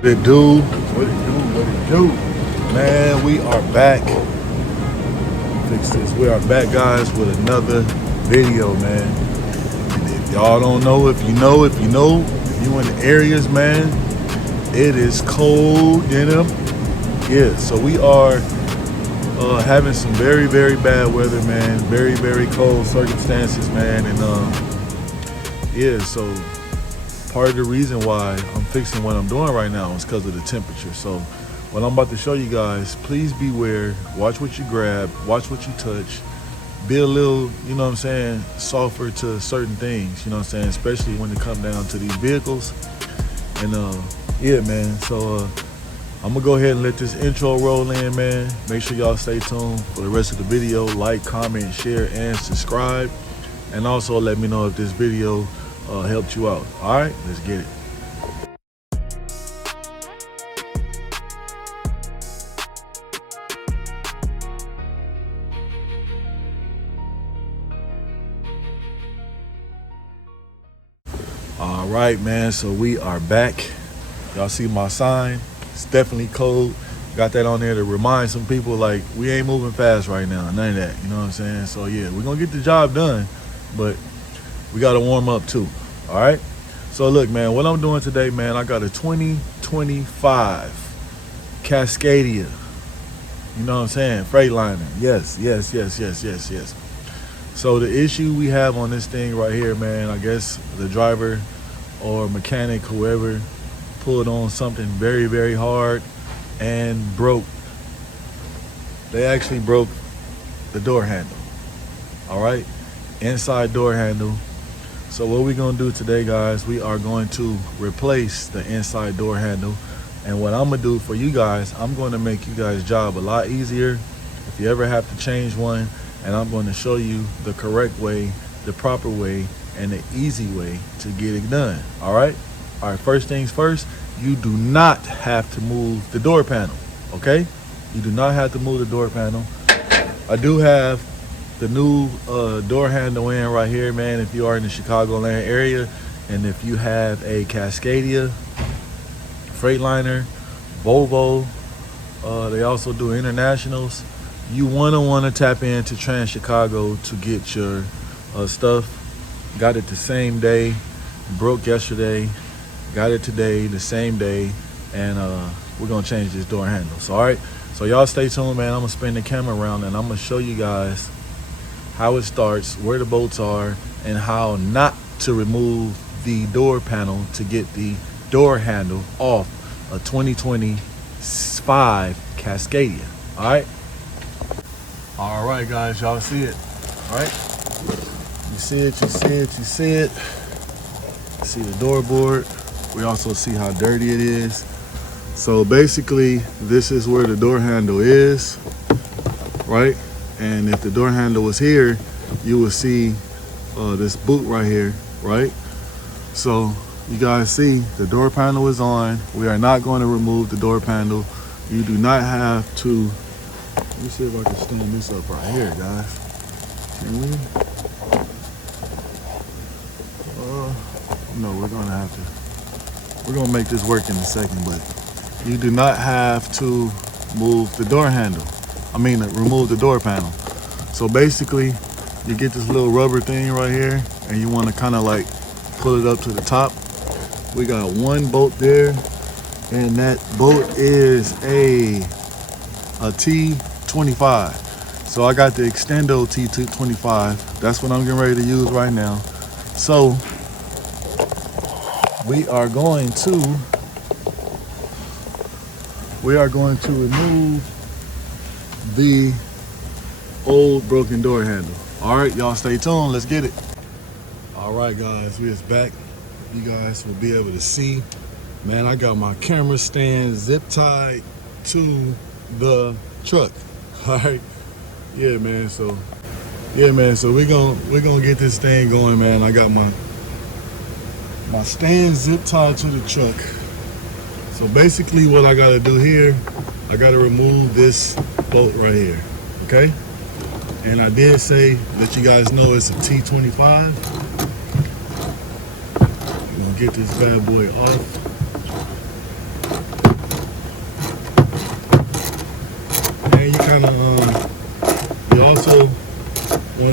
What it do? What it do? What it do? Man, we are back. Fix this. We are back, guys, with another video, man. And if y'all don't know, if you know, if you in the areas, man, it is cold in them. Yeah, so we are having some very, very bad weather, man. Very, very cold circumstances, man. And yeah, so part of the reason why I'm fixing what I'm doing right now is because of the temperature. So what I'm about to show you guys, please beware. Watch what you grab, watch what you touch. Be a little, you know what I'm saying, softer to certain things, you know what I'm saying, especially when it comes down to these vehicles. And yeah, man, so I'm gonna go ahead and let this intro roll in, man. Make sure y'all stay tuned for the rest of the video. Like, comment, share, and subscribe. And also let me know if this video helped you out. All right, let's get it. All right, man, so we are back. Y'all see my sign? It's definitely cold. Got that on there to remind some people, like, we ain't moving fast right now, none of that, you know what I'm saying? So yeah, we're gonna get the job done, but we gotta warm up too. All right, so look, man, what I'm doing today, man, I got a 2025 Cascadia, you know what I'm saying, Freightliner. Yes. So the issue we have on this thing right here, man, I guess the driver or mechanic, whoever, pulled on something very, very hard and broke. They actually broke the door handle. All right, inside door handle. So what we're gonna do today, guys, we are going to replace the inside door handle. And what I'm gonna do for you guys, I'm gonna make you guys' job a lot easier if you ever have to change one. And I'm gonna show you the correct way, the proper way, and the easy way to get it done. All right, first things first, you do not have to move the door panel, okay? You do not have to move the door panel. I do have the new door handle in right here, man, if you are in the Chicagoland area, and if you have a Cascadia, Freightliner, Volvo, they also do internationals. You wanna tap into Trans Chicago to get your stuff. Got it the same day, broke yesterday, got it today, the same day, and we're gonna change this door handle. So all right, so y'all stay tuned, man. I'm gonna spin the camera around and I'm gonna show you guys how it starts, where the bolts are, and how not to remove the door panel to get the door handle off a 2025 Cascadia. All right, guys, y'all see it, right? You see it. See the door board. We also see how dirty it is. So basically, this is where the door handle is, right? And if the door handle was here, you will see this boot right here, right? So you guys see the door panel is on. We are not going to remove the door panel. You do not have to. Let me see if I can stand this up right here, guys. Can we? No, we're gonna make this work in a second, but you do not have to move the door handle. Remove the door panel. So basically, you get this little rubber thing right here, and you want to kind of like pull it up to the top. We got one bolt there, and that bolt is a T25. So I got the Extendo T25. That's what I'm getting ready to use right now. So we are going to remove the old broken door handle. All right, y'all stay tuned. Let's get it. All right, guys, we is back. You guys will be able to see, man, I got my camera stand zip tied to the truck. All right, yeah, man. So we're gonna get this thing going, man. I got my stand zip tied to the truck. So basically what I gotta do here, I gotta remove this bolt right here, okay? And I did say, let you guys know it's a T25. We're gonna get this bad boy off.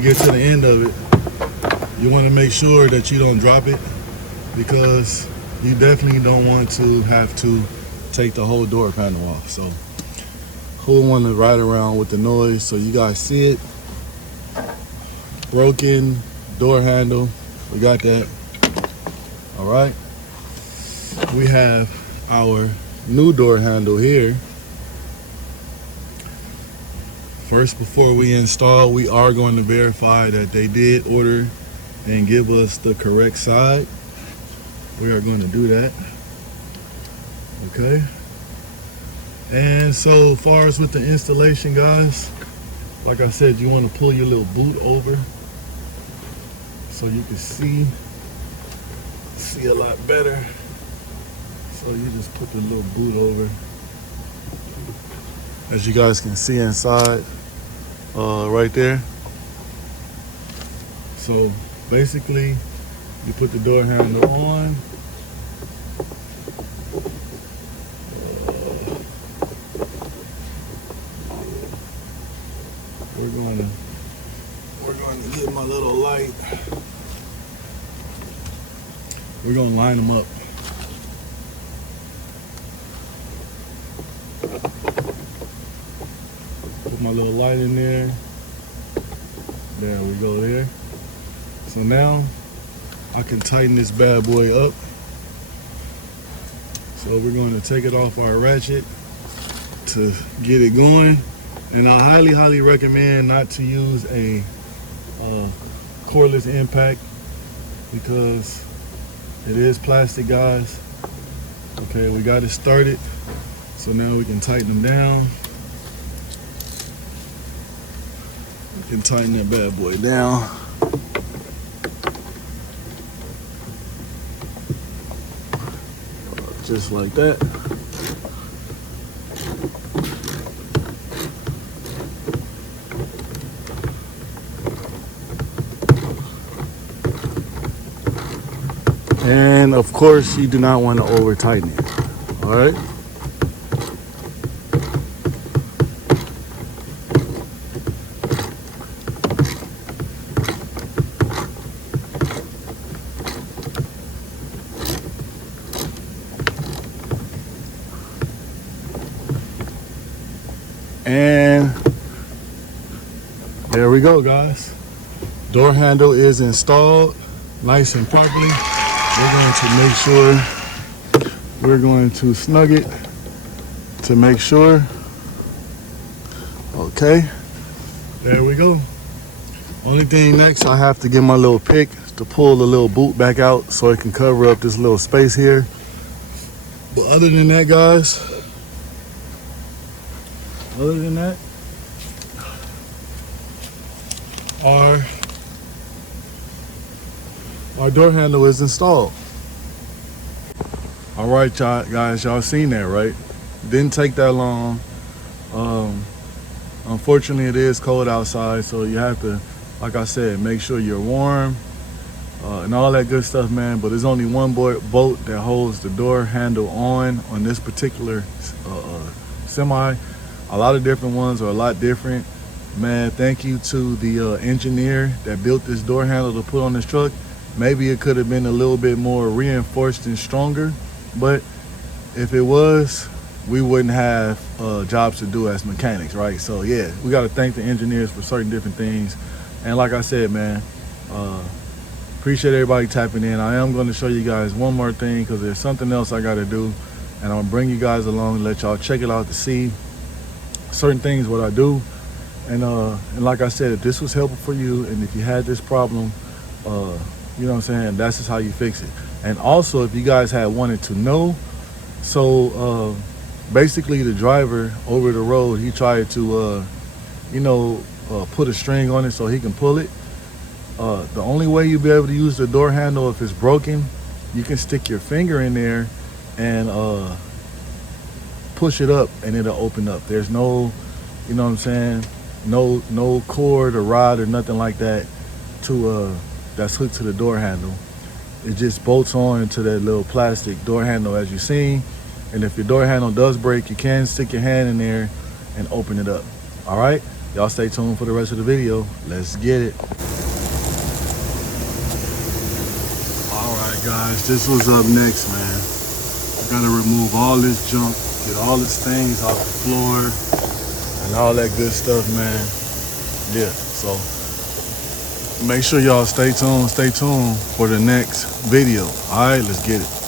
to get to the end of it, you want to make sure that you don't drop it, because you definitely don't want to have to take the whole door panel off. So who want to ride around with the noise? So you guys see it. Broken door handle, we got that. All right, we have our new door handle here. First, before we install, we are going to verify that they did order and give us the correct side. We are going to do that. Okay. And so far as with the installation, guys, like I said, you want to pull your little boot over so you can see a lot better. So you just put the little boot over. As you guys can see inside, right there. So basically, you put the door handle on. We're going to get my little light. We're going to line them up. Put my little light in there. There we go there. So now I can tighten this bad boy up. So we're going to take it off our ratchet to get it going. And I highly recommend not to use a cordless impact, because it is plastic, guys. Okay, we got it started. So now we can tighten them down. We can tighten that bad boy down. Just like that. And of course, you do not want to over tighten it. All right. And there we go, guys. Door handle is installed nice and properly. We're going to make sure, we're going to snug it to make sure. Okay, there we go. Only thing next, I have to get my little pick to pull the little boot back out so it can cover up this little space here. But other than that, guys, our door handle is installed. All right, y'all, guys, y'all seen that, right? Didn't take that long. Unfortunately, it is cold outside, so you have to, like I said, make sure you're warm and all that good stuff, man. But there's only one bolt that holds the door handle on this particular semi. A lot of different ones are a lot different. Man, thank you to the engineer that built this door handle to put on this truck. Maybe it could have been a little bit more reinforced and stronger, but if it was, we wouldn't have jobs to do as mechanics, right? So yeah, we got to thank the engineers for certain different things. And like I said, man, appreciate everybody tapping in. I am going to show you guys one more thing, because there's something else I got to do, and I'll bring you guys along and let y'all check it out to see certain things what I do. And like I said, if this was helpful for you, and if you had this problem, you know what I'm saying, that's just how you fix it. And also, if you guys had wanted to know, so basically the driver over the road, he tried to put a string on it so he can pull it. The only way you'll be able to use the door handle if it's broken, you can stick your finger in there and push it up and it'll open up. There's no, you know what I'm saying, no cord or rod or nothing like that to that's hooked to the door handle. It just bolts on to that little plastic door handle as you've seen. And if your door handle does break, you can stick your hand in there and open it up. All right, Y'all stay tuned for the rest of the video. Let's get it. All right, guys, this was up next, man. I gotta remove all this junk, get all the stains off the floor and all that good stuff, man. Yeah, so make sure y'all stay tuned for the next video. All right, let's get it.